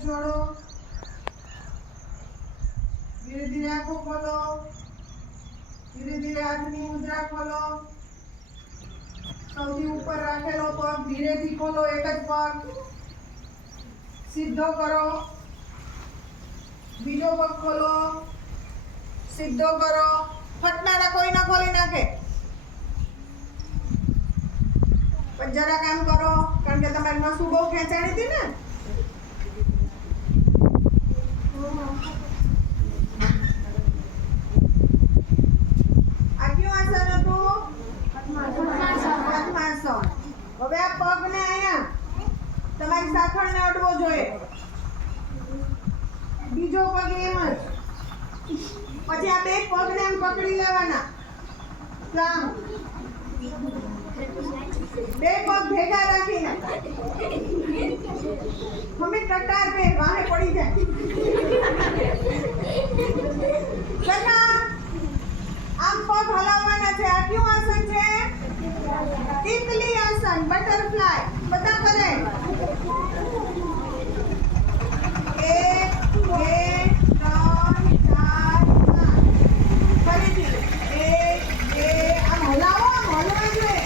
छोड़ो, धीरे धीरे आंखों खोलो, धीरे धीरे हाथनी मुद्रा खोलो, सौથી ઉપર રાખેલો પગ ધીરેથી ખોલો, એક જ પગ સીધો કરો, બીજો પગ ખોલો, સીધો કરો, ફટનારા કોઈ ના ખોલી નાખે, પણ જરા કામ કરો કારણ કે તમારી નસું બહુ ખેંચાણી હતી ને। આ કયું આસન હતું? પદ્માસન। હવે આ પગને અહીંયા તમારી સાથળને અડવો જોઈએ, બીજો પગ એમ જ, પછી આ બે પગને એમ પકડી લેવાના, કામ બે પગ ભેગા રાખીને મમ્મી કટાર બે વાહે પડી જાય કટા આમ પગ હલાવવાના છે। આ કયું આસન છે? તિતલી આસન, બટરફ્લાય। બધા કરે, 1 2 3 4 5 ફરીથી 1 2 આમ હલાવો, આમ હલવા જોઈએ,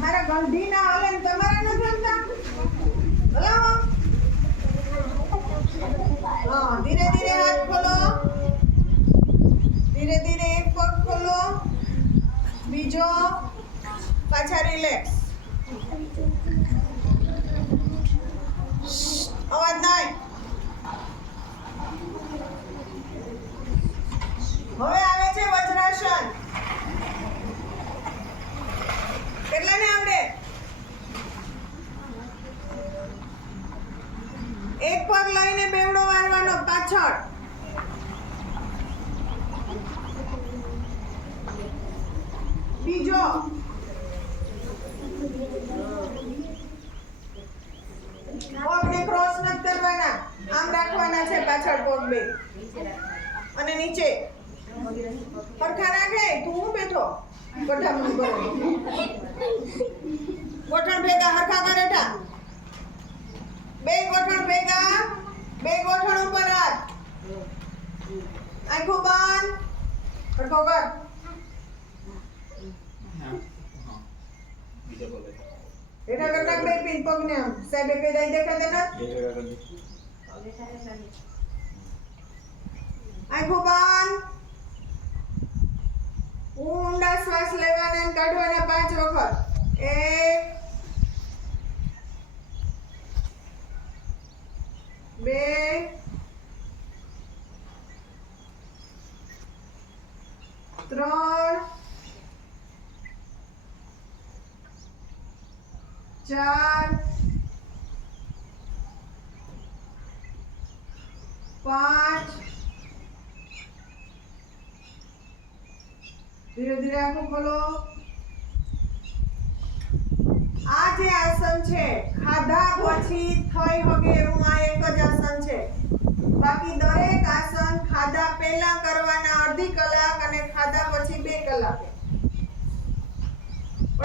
મારા ગંધી ના હલે ને તમારા ન જમતા હલાવો। હા, ધીરે ધીરે હાથ ખોલો, ધીરે ધીરે એક પગ ખોલો, બીજો, પાછા રિલેક્સ, અવાજ નહીં। હવે આવે છે વજ્રાસન। કેટલાને આવડે? એક પગ લઈને બેવડો વાળવાનો પાછળ, બીજો, પગને ક્રોસ નથી કરવાના, આમ રાખવાના છે પાછળ પગ બે, અને નીચે સરખા રાખે। તું હું બેઠો ગોઠણ કરો, ગોઠણ ભેગા હરખા કરેઠા, બે ગોઠણ ભેગા, બે ગોઠણ ઉપર હાથ, આંખો બંધ, હરખો કર, એના કરતા બે પિન પગને આમ સાહેબ કે જાય દેખાતે ના, આંખો બંધ, ઊંડા શ્વાસ લેવાના અને કાઢવાના 5 વખત, 1 2 3 4 5 ધીરે ધીરે આંખો ખોલો। આ જે આસન છે ખાધા પછી થઈ વગે એવું આ એક જ આસન છે, બાકી દરેક આસન ખાધા પહેલા કરવાના અડધી કલાક અને ખાધા પછી 2 કલાકે।